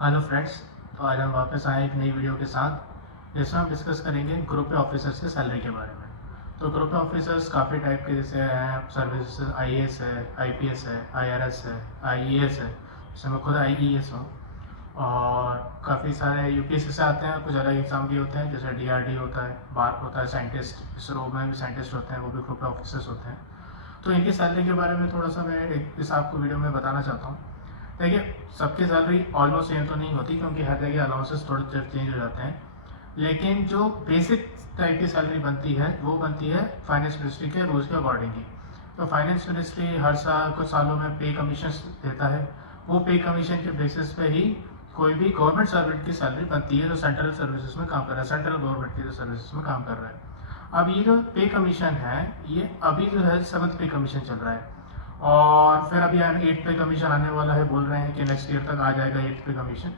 Hello friends. तो आज हम वापस आए एक नई वीडियो के साथ जिसमें हम डिस्कस करेंगे ग्रुप ऑफिसर्स के सैलरी के बारे में। तो ग्रुप ऑफिसर्स काफ़ी टाइप के जैसे हैं सर्विस, आईएएस है, आईपीएस है, आईआरएस है, आईईएस है, जैसे मैं खुद आईईएस हूँ। और काफ़ी सारे यूपीएससी से आते हैं, कुछ अलग एग्ज़ाम भी होते हैं जैसे डीआरडी होता है, बार्क होता है, साइंटिस्ट, इसरो में भी साइंटिस्ट होते हैं, वो भी ग्रुप ऑफिसर्स होते हैं। तो इनकी सैलरी के बारे में थोड़ा सा मैं एक इस आपको वीडियो में बताना चाहता हूँ। देखिए, सबकी सैलरी ऑलमोस्ट सेम तो नहीं होती क्योंकि हर जगह अलाउंसेस थोड़े चेंज हो जाते हैं, लेकिन जो बेसिक टाइप की सैलरी बनती है वो बनती है फाइनेंस मिनिस्ट्री के रूल्स के अकॉर्डिंग ही। तो फाइनेंस मिनिस्ट्री हर साल कुछ सालों में पे कमीशन देता है। वो पे कमीशन के बेसिस पे ही कोई भी गवर्नमेंट सर्वेंट की सैलरी बनती है जो सेंट्रल सर्विसेज में काम कर रहा है, सेंट्रल गवर्नमेंट की जो सर्विसेज में काम कर रहा है। अब ये जो पे कमीशन है, ये अभी जो है 7th पे कमीशन चल रहा है, और फिर अभी 8th पे कमीशन आने वाला है, बोल रहे हैं कि नेक्स्ट ईयर तक आ जाएगा 8th पे कमीशन।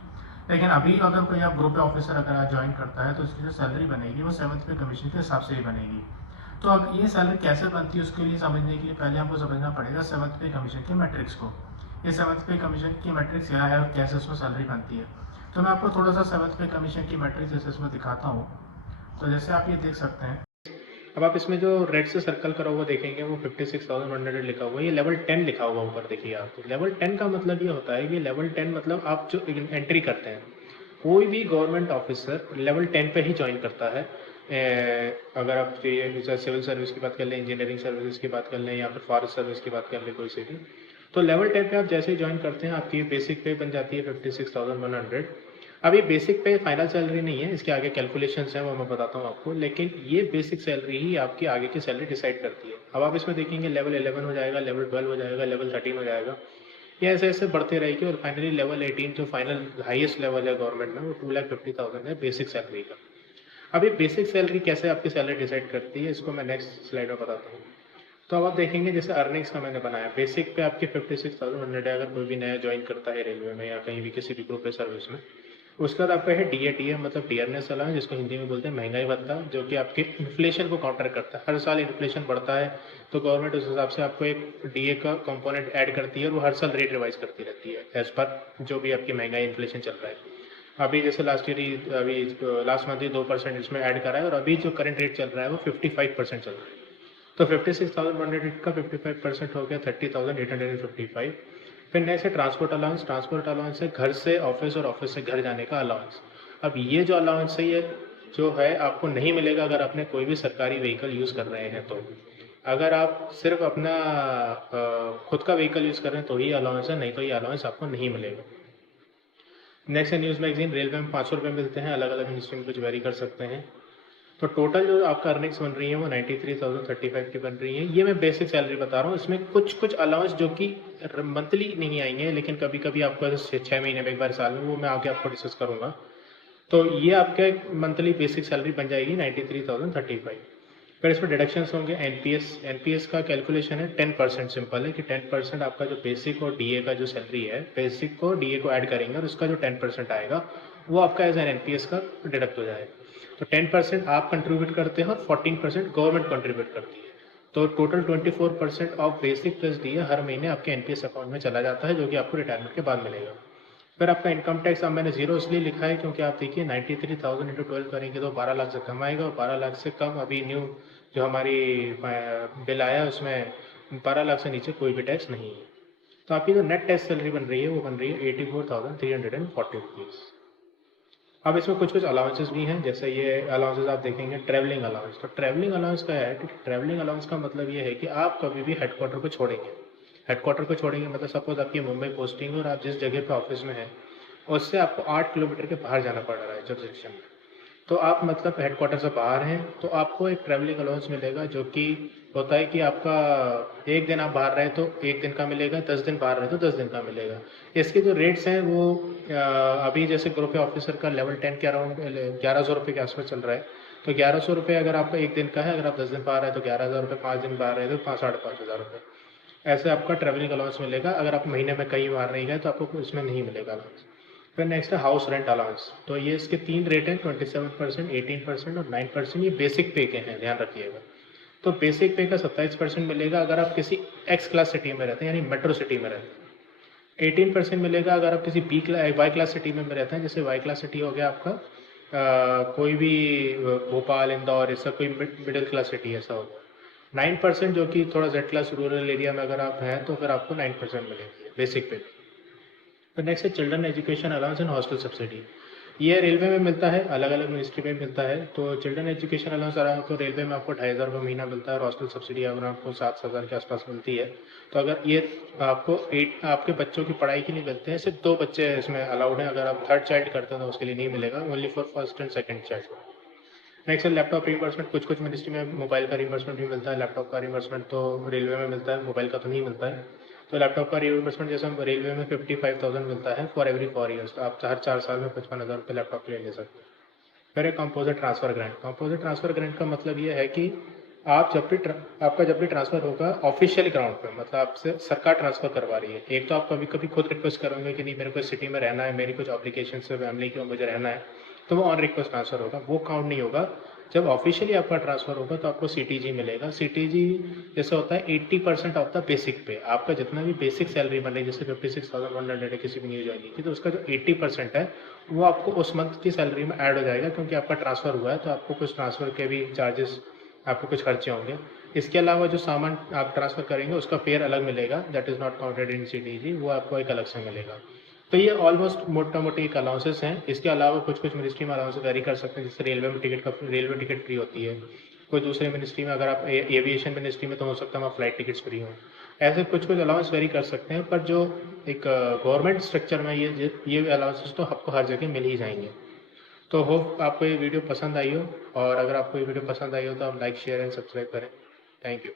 लेकिन अभी अगर कोई आप ग्रुप ऑफिसर अगर आप ज्वाइन करता है तो उसकी जो सैलरी बनेगी वो 7th पे कमीशन के हिसाब से ही बनेगी। तो अब ये सैलरी कैसे बनती है उसके लिए समझने के लिए पहले हमको समझना पड़ेगा 7th पे कमीशन के मैट्रिक्स को। ये 7th पे कमीशन की मैट्रिक्स क्या है और कैसे उसमें सैलरी बनती है। तो मैं आपको थोड़ा सा 7th पे कमीशन की मैट्रिक्स जैसे इसमें दिखाता हूँ। तो जैसे आप ये देख सकते हैं, अब आप इसमें जो रेड से सर्कल करा हुआ देखेंगे वो 56,100 लिखा हुआ है, ये लेवल 10 लिखा हुआ ऊपर देखिए आप। तो लेवल 10 का मतलब ये होता है कि लेवल 10 मतलब आप जो एंट्री करते हैं, कोई भी गवर्नमेंट ऑफिसर लेवल 10 पे ही ज्वाइन करता है। अगर आप सिविल सर्विस की बात कर लें, इंजीनियरिंग सर्विसेज की बात कर लें, या फिर फॉरेस्ट सर्विस की बात कर लें, कोई से भी, तो लेवल 10 पे आप जैसे ही ज्वाइन करते हैं आपकी बेसिक पे बन जाती है 56,100। अब ये बेसिक पे फाइनल सैलरी नहीं है, इसके आगे कैलकुलेशंस हैं वो मैं बताता हूँ आपको, लेकिन ये बेसिक सैलरी ही आपकी आगे की सैलरी डिसाइड करती है। अब आप इसमें देखेंगे लेवल 11 हो जाएगा, लेवल 12 हो जाएगा, लेवल 13 हो जाएगा, ये ऐसे ऐसे बढ़ते रहेगी और फाइनली लेवल 18 जो फाइनल हाईएस्ट लेवल है गवर्नमेंट में वो 2,50,000 है बेसिक सैलरी का। अब ये बेसिक सैलरी कैसे आपकी सैलरी डिसाइड करती है इसको मैं नेक्स्ट स्लाइड में बताता हूँ। तो अब आप देखेंगे जैसे अर्निंग्स का मैंने बनाया, बेसिक पे आपके 56,100 है अगर कोई भी नया ज्वाइन करता है रेलवे में या कहीं भी किसी भी ग्रुप पे सर्विस में। उसके बाद आपका है डीएटीए मतलब डियरनेस अलाउंस, जिसको हिंदी में बोलते हैं महंगाई भत्ता, जो कि आपके इन्फ्लेशन को काउंटर करता है। हर साल इन्फ्लेशन बढ़ता है तो गवर्नमेंट उस हिसाब से आपको एक डीए का कंपोनेंट ऐड करती है और वो हर साल रेट रिवाइज करती रहती है एज पर जो भी आपकी महंगाई इन्फ्लेशन चल रहा है। अभी जैसे लास्ट ईयर ही अभी लास्ट मंथ ही 2% इसमें ऐड करा है और अभी जो करंट रेट चल रहा है वो 55% चल रहा है। तो 56,100 का 55% हो गया 30,855। फिर नेक्स्ट है ट्रांसपोर्ट अलाउंस। ट्रांसपोर्ट अलाउंस है घर से ऑफिस और ऑफिस से घर जाने का अलाउंस। अब ये जो अलाउंस है ये जो है आपको नहीं मिलेगा अगर आपने कोई भी सरकारी व्हीकल यूज़ कर रहे हैं। तो अगर आप सिर्फ अपना खुद का व्हीकल यूज़ कर रहे हैं तो ही अलाउंस है, नहीं तो ये अलाउंस आपको नहीं मिलेगा। नेक्स्ट है न्यूज़ मैगजीन। रेलवे में 500 रुपये मिलते हैं, अलग अलग मिनिस्ट्री में कुछ वेरी कर सकते हैं। तो टोटल जो आपका अर्निंग्स बन रही है वो 93,035 की बन रही है। ये मैं बेसिक सैलरी बता रहा हूँ, इसमें कुछ कुछ अलाउंस जो कि मंथली नहीं आएंगे लेकिन कभी कभी आपको 6 महीने में एक बार साल में, वो मैं आगे आपको डिस्कस करूँगा। तो ये आपका मंथली बेसिक सैलरी बन जाएगी 93,035। फिर इसमें डिडक्शंस होंगे। एनपीएस, एनपीएस का कैलकुलेशन है 10%। सिंपल है कि 10% आपका जो बेसिक और डीए का जो सैलरी है, बेसिक को डीए को ऐड करेंगे और उसका जो 10% आएगा वो आपका एज एन एनपीएस का डिडक्ट हो जाएगा। तो 10% आप कंट्रीब्यूट करते हैं और 14% गवर्नमेंट कंट्रीब्यूट करती है। तो total 24% of basic plus DA हर महीने आपके एनपीएस अकाउंट में चला जाता है, जो कि आपको रिटायरमेंट के बाद मिलेगा। फिर आपका इनकम टैक्स, अब मैंने जीरो इसलिए लिखा है क्योंकि आप देखिए 93,000 इंटू 12 करेंगे तो 12 लाख से कम आएगा, और 12 लाख से कम अभी न्यू जो हमारी बिल आया उसमें 12 लाख से नीचे कोई भी टैक्स नहीं है। तो आपकी जो नेट टैक्स सैलरी बन रही है वो बन रही है 84,340 रुपीज़। अब इसमें कुछ कुछ अलाउंसेस भी हैं, जैसे ये अलाउंसेस आप देखेंगे ट्रैवलिंग अलाउंस। तो ट्रैवलिंग अलाउंस का है कि ट्रैवलिंग अलाउंस का मतलब ये है कि आप कभी भी हेडक्वार्टर को छोड़ेंगे, हेडक्वार्टर को छोड़ेंगे मतलब सपोज आपकी मुंबई पोस्टिंग और आप जिस जगह पे ऑफिस में हैं उससे आपको 8 किलोमीटर के बाहर जाना पड़ रहा है जुरिसडिक्शन में, तो आप मतलब हेडक्वार्टर से बाहर हैं तो आपको एक ट्रैवलिंग अलाउंस मिलेगा, जो कि होता है कि आपका एक दिन आप बाहर रहे तो एक दिन का मिलेगा, 10 दिन बाहर रहे तो 10 दिन का मिलेगा। इसके जो रेट्स हैं वो अभी जैसे ग्रुप ऑफिसर का लेवल 10 के अराउंड 1100 रुपये के आसपास चल रहा है। तो 1100 रुपये अगर आपका एक दिन का है, अगर आप 10 दिन बाहर रहे तो 11,000 रुपये, 5 दिन बाहर रहे तो 5,500 रुपये। ऐसे आपका ट्रैवलिंग अलाउंस मिलेगा। अगर आप महीने में कहीं बाहर नहीं गए तो आपको इसमें नहीं मिलेगा अलाउंस। फिर नेक्स्ट है हाउस रेंट अलाउंस। तो ये इसके 3 रेट हैं, 27%, 18% और 9%। ये बेसिक पे के हैं, ध्यान रखिएगा। तो बेसिक पे का 27% मिलेगा अगर आप किसी एक्स क्लास सिटी में रहते हैं, यानी मेट्रो सिटी में रहते हैं। 18% मिलेगा अगर आप किसी वाई क्लास सिटी में रहते हैं, जैसे वाई क्लास सिटी हो गया आपका कोई भी भोपाल, इंदौर, ऐसा कोई मिडिल क्लास सिटी ऐसा होगा। 9% जो कि थोड़ा जेड क्लास रूरल एरिया में अगर आप हैं तो फिर आपको 9% मिलेगी बेसिक पे। तो नेक्स्ट है children education allowance and hostel subsidy. ये रेलवे में मिलता है, अलग अलग मिनिस्ट्री में मिलता है। तो चिल्ड्रन एजुकेशन अलाउंस आपको रेलवे में आपको 2,500 रुपये महीना मिलता है, और हॉस्टल सब्सिडी अगर आपको 7,000 के आसपास मिलती है। तो अगर ये आपको आपके बच्चों की पढ़ाई के लिए मिलते हैं, सिर्फ 2 बच्चे इसमें अलाउड हैं। अगर आप थर्ड चाइल्ड करते हैं तो उसके लिए नहीं मिलेगा, only for first and second child. Next है लैपटॉप रिइंबर्समेंट। कुछ मिनिस्ट्री में मोबाइल का रिइंबर्समेंट भी मिलता है, लैपटॉप का रिइंबर्समेंट तो रेलवे में मिलता है, मोबाइल का तो नहीं मिलता है। तो लैपटॉप का रिइंबर्समेंट जैसे रेलवे में 55,000 मिलता है फॉर एवरी 4 ईयर्स। तो आप हर 4 साल में 55,000 रुपये लैपटॉप के लिए ले सकते हैं। फिर है composite transfer grant. Composite transfer grant का मतलब ये है कि आपका जब भी ट्रांसफर होगा ऑफिशियल ग्राउंड पे, मतलब आपसे सरकार ट्रांसफर करवा रही है। एक तो आप कभी कभी खुद रिक्वेस्ट करोगे कि नहीं मेरे को सिटी में रहना है, मेरी कुछ ऑब्लिगेशन है फैमिली की, मुझे रहना है, तो वो ऑन रिक्वेस्ट ट्रांसफर होगा, वो काउंट नहीं होगा। जब ऑफिशियली आपका ट्रांसफर होगा तो आपको सीटीजी मिलेगा। सीटीजी जैसे होता है 80% ऑफ द बेसिक पे। आपका जितना भी बेसिक सैलरी बन रही है, जैसे 56,100 है किसी भी न्यू ज्वाइन की, तो उसका जो 80% है वो आपको उस मंथ की सैलरी में ऐड हो जाएगा, क्योंकि आपका ट्रांसफ़र हुआ है तो आपको कुछ ट्रांसफ़र के भी चार्जेस, आपको कुछ खर्चे होंगे। इसके अलावा जो सामान आप ट्रांसफ़र करेंगे उसका फेयर अलग मिलेगा, that is not counted in CTG, वो आपको एक अलग से मिलेगा। तो ये ऑलमोस्ट मोटा मोटी एक अलाउंसेस हैं। इसके अलावा कुछ मिनिस्ट्री में अलाउंस वेरी कर सकते हैं, जैसे रेलवे टिकट फ्री होती है। कोई दूसरे मिनिस्ट्री में अगर आप एविएशन मिनिस्ट्री में तो हो सकता है वहाँ फ्लाइट टिकट्स फ्री हों। ऐसे कुछ अलाउंस वेरी कर सकते हैं, पर जो एक गवर्नमेंट स्ट्रक्चर में ये अलाउंसेस तो आपको हर जगह मिल ही जाएंगे। तो होप आपको ये वीडियो पसंद आई हो, और अगर आपको ये वीडियो पसंद आई हो तो आप लाइक शेयर एंड सब्सक्राइब करें। Thank you.